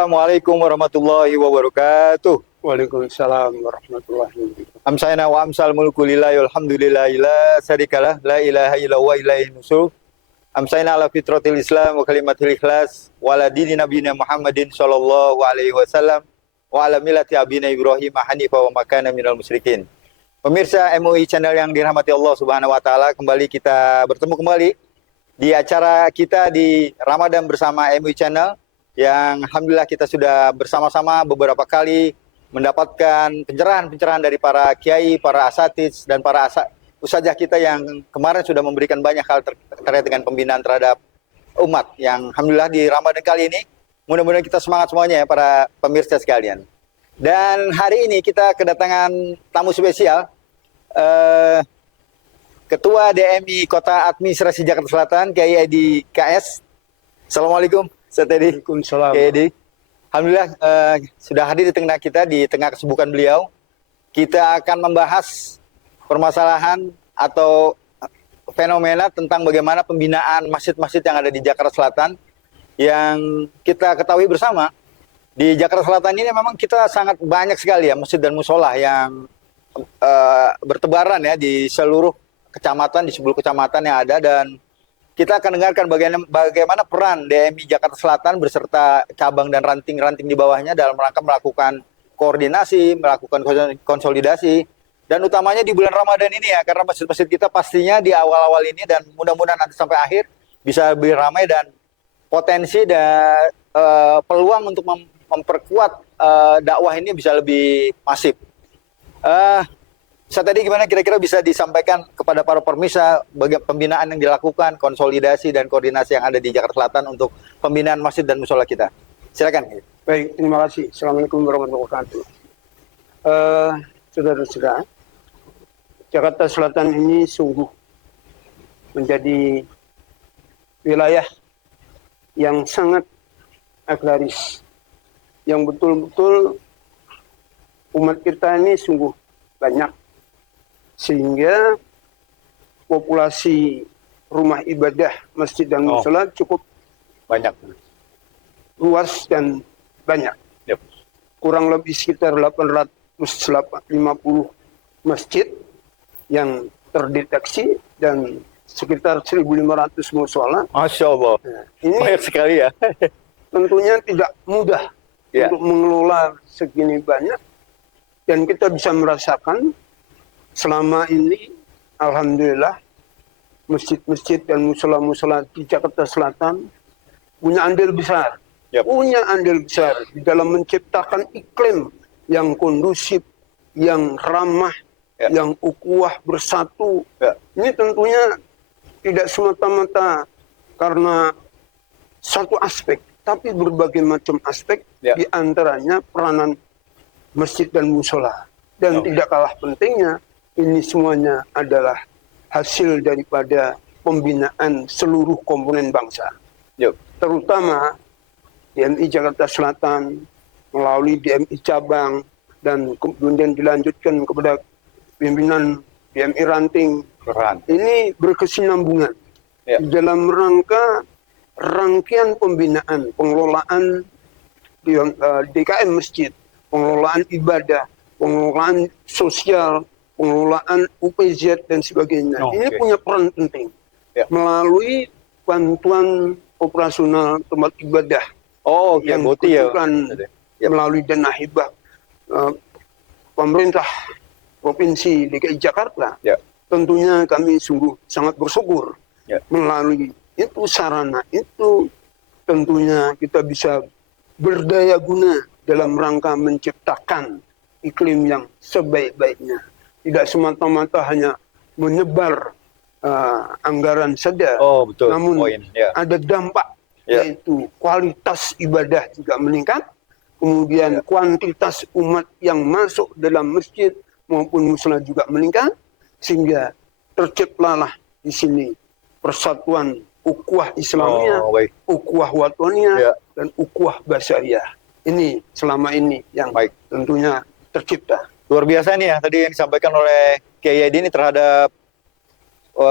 Assalamualaikum warahmatullahi wabarakatuh. Waalaikumsalam warahmatullahi wabarakatuh. Amsayna wa amsal mulku lillahi walhamdulillahi la syarikalah la ilaha illa wa ilaihi nusur. Amsayna ala fitratil Islam wa kalimatil ikhlas wa ala dini nabiyina Muhammadin sallallahu alaihi wasallam wa ala millati abina Ibrahim hanifa wa makana minal musyrikin. Pemirsa MUI channel yang dirahmati Allah Subhanahu wa taala, kembali kita bertemu kembali di acara kita di Ramadan bersama MUI channel yang alhamdulillah kita sudah bersama-sama beberapa kali mendapatkan pencerahan-pencerahan dari para kiai, para asatiz, dan para ustadzah kita yang kemarin sudah memberikan banyak hal terkait dengan pembinaan terhadap umat. Yang alhamdulillah di Ramadan kali ini, mudah-mudahan kita semangat semuanya ya para pemirsa sekalian. Dan hari ini kita kedatangan tamu spesial, Ketua DMI Kota Administrasi Jakarta Selatan, Kiai Edi KS. Assalamualaikum, Ustaz Edi. Waalaikumsalam. Kiai Edi. Alhamdulillah sudah hadir di tengah kita, di tengah kesibukan beliau. Kita akan membahas permasalahan atau fenomena tentang bagaimana pembinaan masjid-masjid yang ada di Jakarta Selatan. Yang kita ketahui bersama, di Jakarta Selatan ini memang kita sangat banyak sekali ya masjid dan musola yang bertebaran ya di seluruh kecamatan, di 10 kecamatan yang ada. Dan kita akan dengarkan bagaimana peran DMI Jakarta Selatan beserta cabang dan ranting-ranting di bawahnya dalam rangka melakukan koordinasi, melakukan konsolidasi, dan utamanya di bulan Ramadan ini ya, karena masjid-masjid kita pastinya di awal-awal ini dan mudah-mudahan nanti sampai akhir bisa lebih ramai dan potensi dan peluang untuk memperkuat dakwah ini bisa lebih masif. Saya tadi gimana kira-kira bisa disampaikan kepada para pemirsa bagaimana pembinaan yang dilakukan, konsolidasi dan koordinasi yang ada di Jakarta Selatan untuk pembinaan masjid dan musola kita. Silakan. Baik, terima kasih. Assalamualaikum warahmatullahi wabarakatuh. Saudara-saudara, Jakarta Selatan ini sungguh menjadi wilayah yang sangat agraris, yang betul-betul umat kita ini sungguh banyak, sehingga populasi rumah ibadah, masjid dan musola cukup Banyak. luas dan banyak. Yep. Kurang lebih sekitar 850 masjid yang terdeteksi dan sekitar 1.500 musola. Masya Allah. Nah, ini Banyak sekali ya. tentunya tidak mudah Ya. untuk mengelola segini banyak, dan kita bisa merasakan selama ini alhamdulillah masjid-masjid dan musola-musola di Jakarta Selatan punya andil besar. Yap. Punya andil besar di dalam menciptakan iklim yang kondusif, yang ramah, Ya. yang ukhuwah bersatu. Ya. Ini tentunya tidak semata-mata karena satu aspek, tapi berbagai macam aspek, Ya. di antaranya peranan masjid dan musola. Dan tidak kalah pentingnya, ini semuanya adalah hasil daripada pembinaan seluruh komponen bangsa. Yuk. Terutama DMI Jakarta Selatan melalui DMI cabang dan kemudian dilanjutkan kepada pimpinan DMI ranting. Keren. Ini berkesinambungan Ya. dalam rangka rangkaian pembinaan, pengelolaan DKM masjid, pengelolaan ibadah, pengelolaan sosial, pengelolaan UPZ dan sebagainya. Ini punya peran penting. Ya. Melalui bantuan operasional tempat ibadah yang Boti ya. dibutuhkan melalui dana hibah pemerintah Provinsi DKI Jakarta. Ya. Tentunya kami sungguh sangat bersyukur Ya. melalui itu sarana itu, tentunya kita bisa berdaya guna dalam rangka menciptakan iklim yang sebaik-baiknya. Tidak semata-mata hanya menyebar anggaran saja, Betul. namun Poin. Ya. ada dampak, Ya. yaitu kualitas ibadah juga meningkat, kemudian kuantitas umat yang masuk dalam masjid maupun musola juga meningkat, sehingga terciptalah di sini persatuan ukhuwah Islamiyah, Baik. ukhuwah watoniyah, Ya. dan ukhuwah basyariah. Ini selama ini yang Baik. tentunya tercipta. Luar biasa nih ya tadi yang disampaikan oleh Kiai Edi ini terhadap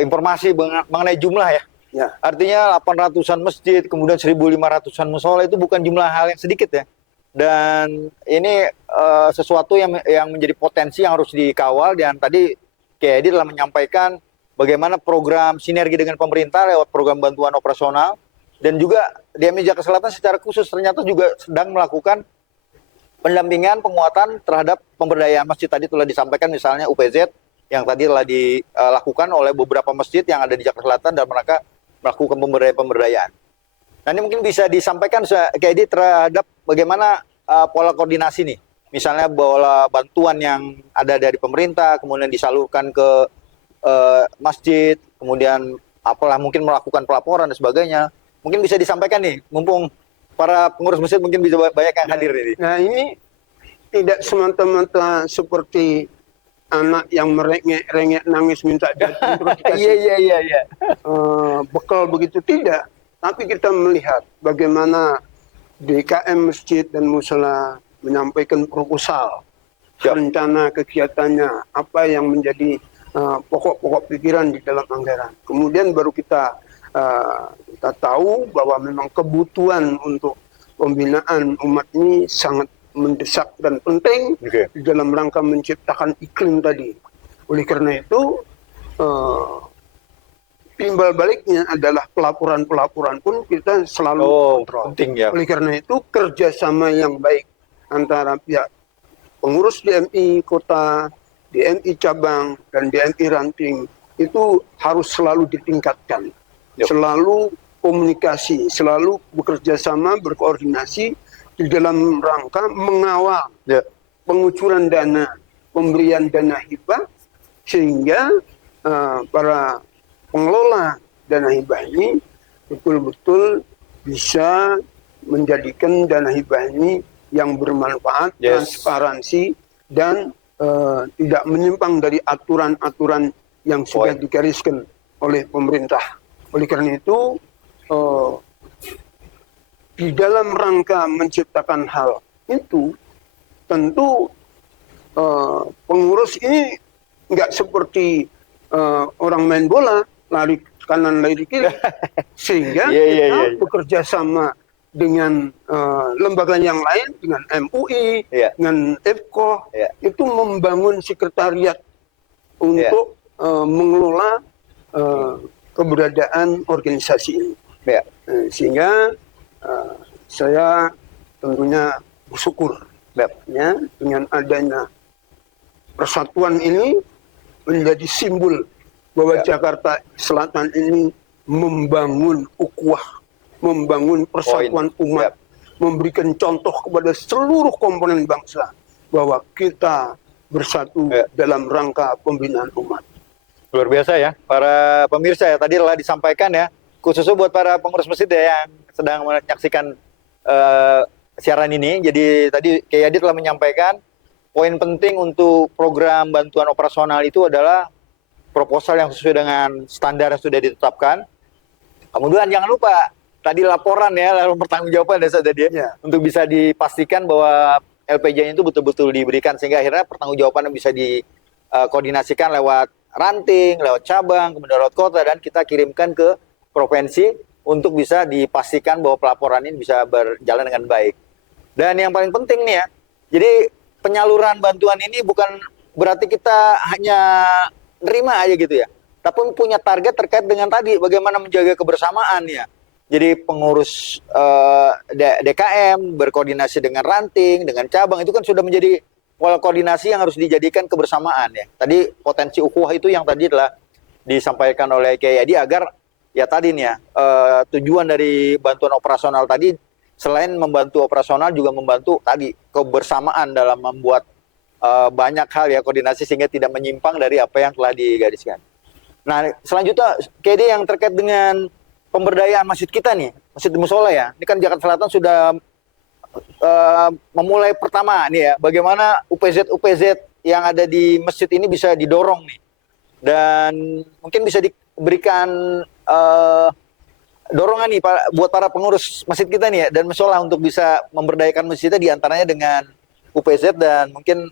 informasi mengenai jumlah ya. Ya. Artinya 800-an masjid, kemudian 1.500-an musola itu bukan jumlah hal yang sedikit ya. Dan ini sesuatu yang menjadi potensi yang harus dikawal. Dan tadi Kiai Edi telah menyampaikan bagaimana program sinergi dengan pemerintah lewat program bantuan operasional. Dan juga DMI Jakarta Selatan secara khusus ternyata juga sedang melakukan pendampingan, penguatan terhadap pemberdayaan masjid. Tadi telah disampaikan misalnya UPZ yang tadi telah dilakukan oleh beberapa masjid yang ada di Jakarta Selatan dan mereka melakukan pemberdayaan. Nah, ini mungkin bisa disampaikan Kiai Edi terhadap bagaimana pola koordinasi nih. Misalnya pola bantuan yang ada dari pemerintah, kemudian disalurkan ke masjid, kemudian apalah mungkin melakukan pelaporan dan sebagainya. Mungkin bisa disampaikan nih, mumpung para pengurus masjid mungkin bisa banyak yang hadir ini. Nah, ini tidak semata-mata seperti anak yang merengek-rengek nangis minta jajan terus dikasih Iya. bekal begitu, tidak. Tapi kita melihat bagaimana DKM Masjid dan Musala menyampaikan proposal, rencana kegiatannya, apa yang menjadi pokok-pokok pikiran di dalam anggaran. Kemudian baru kita tahu bahwa memang kebutuhan untuk pembinaan umat ini sangat mendesak dan penting di dalam rangka menciptakan iklim tadi. Oleh karena itu, timbal baliknya adalah pelaporan-pelaporan pun kita selalu kontrol. Penting ya. Oleh karena itu, kerjasama yang baik antara pihak pengurus DMI kota, DMI cabang, dan DMI ranting itu harus selalu ditingkatkan. Selalu komunikasi, selalu bekerja sama, berkoordinasi di dalam rangka mengawal pengucuran dana, pemberian dana hibah, sehingga para pengelola dana hibah ini betul-betul bisa menjadikan dana hibah ini yang bermanfaat, transparansi, dan tidak menyimpang dari aturan-aturan yang sudah digariskan oleh pemerintah. Oleh karena itu, di dalam rangka menciptakan hal itu, tentu pengurus ini nggak seperti orang main bola, lari kanan lari kiri, sehingga kita bekerja sama dengan lembaga yang lain, dengan MUI, dengan EPKO, itu membangun sekretariat untuk mengelola keberadaan organisasi ini. Sehingga saya tentunya bersyukur ya, dengan adanya persatuan ini menjadi simbol bahwa Jakarta Selatan ini membangun ukhuwah, membangun persatuan umat, memberikan contoh kepada seluruh komponen bangsa bahwa kita bersatu dalam rangka pembinaan umat. Luar biasa ya, para pemirsa ya, tadi telah disampaikan ya, khususnya buat para pengurus masjid ya, yang sedang menyaksikan siaran ini. Jadi tadi Kiai Edi telah menyampaikan poin penting untuk program bantuan operasional itu adalah proposal yang sesuai dengan standar yang sudah ditetapkan. Kemudian jangan lupa tadi laporan ya, lalu pertanggungjawaban tadi untuk bisa dipastikan bahwa LPJ itu betul-betul diberikan, sehingga akhirnya pertanggungjawaban bisa dikoordinasikan lewat ranting, lewat cabang, kemudian lewat kota, dan kita kirimkan ke provinsi untuk bisa dipastikan bahwa pelaporan ini bisa berjalan dengan baik. Dan yang paling penting nih ya, jadi penyaluran bantuan ini bukan berarti kita hanya nerima aja gitu ya, tapi punya target terkait dengan tadi bagaimana menjaga kebersamaan ya. Jadi pengurus DKM berkoordinasi dengan ranting, dengan cabang, itu kan sudah menjadi pola koordinasi yang harus dijadikan kebersamaan ya. Tadi potensi ukhuwah itu yang tadi telah disampaikan oleh Kiai Edi, agar ya tadi nih ya, tujuan dari bantuan operasional tadi selain membantu operasional juga membantu tadi kebersamaan dalam membuat banyak hal ya, koordinasi sehingga tidak menyimpang dari apa yang telah digariskan. Nah, selanjutnya Kiai Edi yang terkait dengan pemberdayaan masjid kita nih, Masjid Mushola ya. Ini kan Jakarta Selatan sudah memulai pertama nih ya, bagaimana UPZ yang ada di masjid ini bisa didorong nih, dan mungkin bisa diberikan dorongan nih buat para pengurus masjid kita nih ya, dan mushola untuk bisa memberdayakan masjidnya, diantaranya dengan UPZ dan mungkin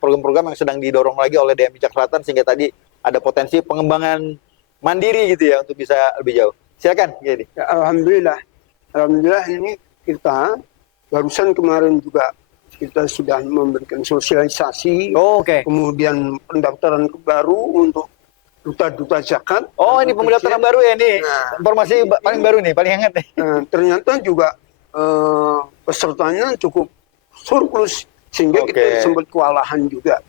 program-program yang sedang didorong lagi oleh DMI Jakarta Selatan, sehingga tadi ada potensi pengembangan mandiri gitu ya untuk bisa lebih jauh. Silakan, Kiai. Ya, alhamdulillah ini kita barusan kemarin juga kita sudah memberikan sosialisasi, Oke. kemudian pendaftaran baru untuk duta-duta zakat. Oh, ini pendaftaran baru ya ini. Nah, Informasi paling baru nih, paling hangat nih. Ternyata juga pesertanya cukup surplus sehingga Oke. kita sempat kewalahan juga.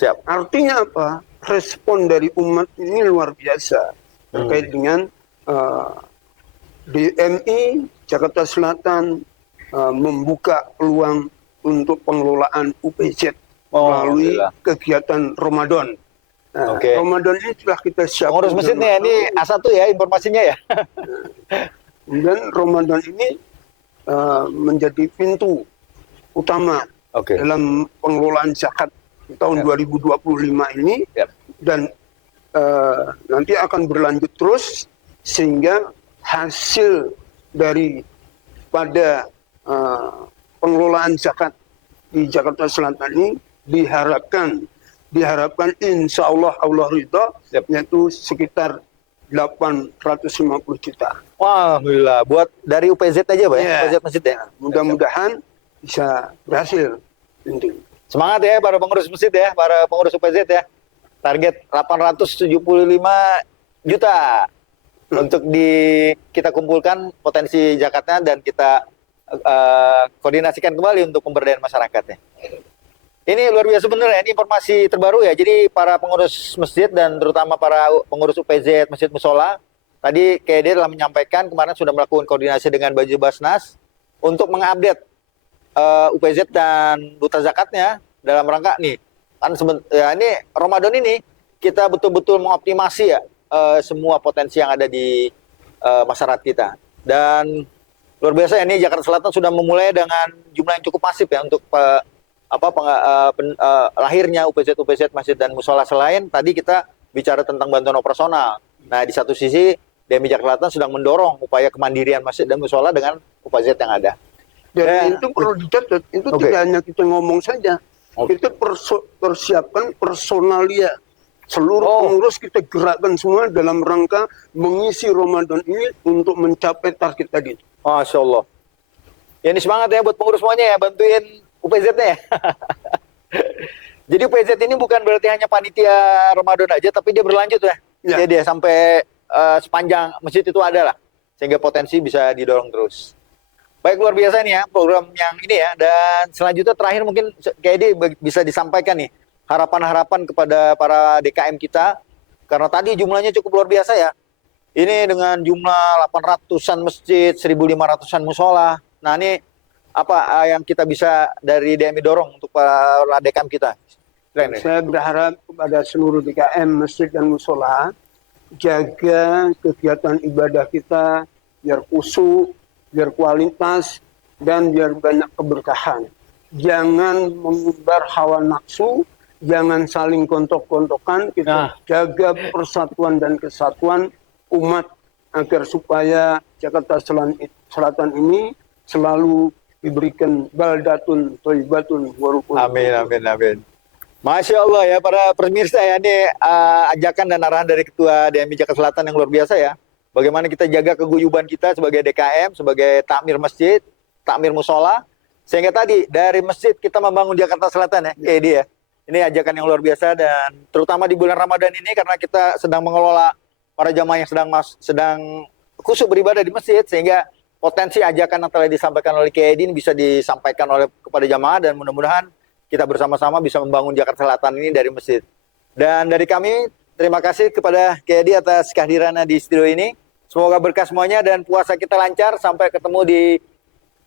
Siap. Artinya apa? Respon dari umat ini luar biasa terkait dengan DMI Jakarta Selatan membuka peluang untuk pengelolaan UPZ melalui Alhamdulillah. kegiatan Ramadan. Oke. Ramadan ini telah kita siapkan. Pengurus masjid nih, ini A1 ya informasinya ya. Dan Ramadan ini menjadi pintu utama Oke. dalam pengelolaan zakat di tahun 2025 ini, Yap. dan nanti akan berlanjut terus sehingga hasil dari pada pengelolaan zakat di Jakarta Selatan ini diharapkan insya Allah ridha, Yap. yaitu sekitar 850 juta. Wah, alhamdulillah. Buat dari UPZ aja, Pak ya? Iya. UPZ masjid ya. Mudah-mudahan bisa berhasil. Tentu. Semangat ya para pengurus masjid ya, para pengurus UPZ ya. Target 875 juta untuk kita kumpulkan potensi zakatnya dan kita koordinasikan kembali untuk pemberdayaan masyarakatnya. Ini luar biasa bener ya, ini informasi terbaru ya. Jadi para pengurus masjid dan terutama para pengurus UPZ Masjid Musola, tadi KD telah menyampaikan kemarin sudah melakukan koordinasi dengan Baju Basnas untuk mengupdate UPZ dan duta zakatnya dalam rangka nih. Kan ya ini Ramadan ini kita betul-betul mengoptimasi ya semua potensi yang ada di masyarakat kita. Dan luar biasa ya, ini Jakarta Selatan sudah memulai dengan jumlah yang cukup masif ya untuk lahirnya UPZ masjid dan musola. Selain tadi kita bicara tentang bantuan operasional. Nah, di satu sisi DMI Jakarta Selatan sedang mendorong upaya kemandirian masjid dan musola dengan UPZ yang ada. Dan itu perlu dicatat, itu tidak hanya kita ngomong saja. Kita persiapkan personalia. Seluruh pengurus kita gerakkan semua dalam rangka mengisi Ramadan ini untuk mencapai target tadi. Masya Allah. Ya, ini semangat ya buat pengurus semuanya ya, bantuin UPZ-nya ya. Jadi UPZ ini bukan berarti hanya panitia Ramadan aja, tapi dia berlanjut ya. Ya. Jadi ya, sampai sepanjang masjid itu ada lah. Sehingga potensi bisa didorong terus. Baik, luar biasa nih ya program yang ini ya. Dan selanjutnya terakhir mungkin KD bisa disampaikan nih harapan-harapan kepada para DKM kita. Karena tadi jumlahnya cukup luar biasa ya. Ini dengan jumlah 800-an masjid, 1.500-an musola. Nah, ini apa yang kita bisa dari DMI dorong untuk para DKM kita? Saya berharap kepada seluruh DKM masjid dan musola, jaga kegiatan ibadah kita biar khusyuk, biar kualitas, dan biar banyak keberkahan. Jangan mengubar hawa nafsu, jangan saling kontok-kontokan, kita jaga persatuan dan kesatuan umat agar supaya Jakarta Selatan ini selalu diberikan baldatun thayyibatun warukun. Amin, amin, amin. Masya Allah ya para pemirsa ya, ini ajakan dan arahan dari Ketua DMI Jakarta Selatan yang luar biasa ya. Bagaimana kita jaga keguyuban kita sebagai DKM, sebagai takmir masjid, takmir musola, sehingga tadi dari masjid kita membangun Jakarta Selatan ya, KD ya. Ini ajakan yang luar biasa, dan terutama di bulan Ramadan ini karena kita sedang mengelola para jamaah yang sedang khusyuk beribadah di masjid, sehingga potensi ajakan yang telah disampaikan oleh KD ini bisa disampaikan kepada jamaah, dan mudah-mudahan kita bersama-sama bisa membangun Jakarta Selatan ini dari masjid. Dan dari kami, terima kasih kepada KD atas kehadirannya di studio ini. Semoga berkah semuanya dan puasa kita lancar sampai ketemu di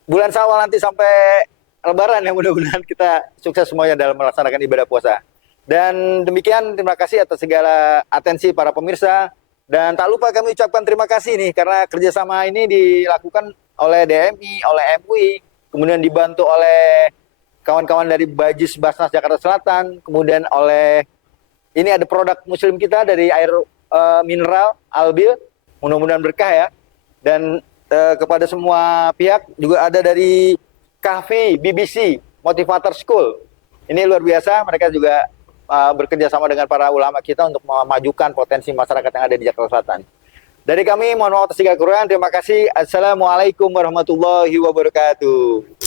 bulan Syawal nanti sampai Lebaran ya, mudah-mudahan kita sukses semuanya dalam melaksanakan ibadah puasa. Dan demikian, terima kasih atas segala atensi para pemirsa. Dan tak lupa kami ucapkan terima kasih nih karena kerjasama ini dilakukan oleh DMI, oleh MUI, kemudian dibantu oleh kawan-kawan dari Bajis Basnas Jakarta Selatan, kemudian oleh ini ada produk muslim kita dari air mineral Albil, mudah-mudahan berkah ya. Dan kepada semua pihak juga ada dari Kahfi, BBC, Motivator School. Ini luar biasa, mereka juga bekerja sama dengan para ulama kita untuk memajukan potensi masyarakat yang ada di Jakarta Selatan. Dari kami, mohon maaf atas segala kekurangan. Terima kasih. Assalamualaikum warahmatullahi wabarakatuh.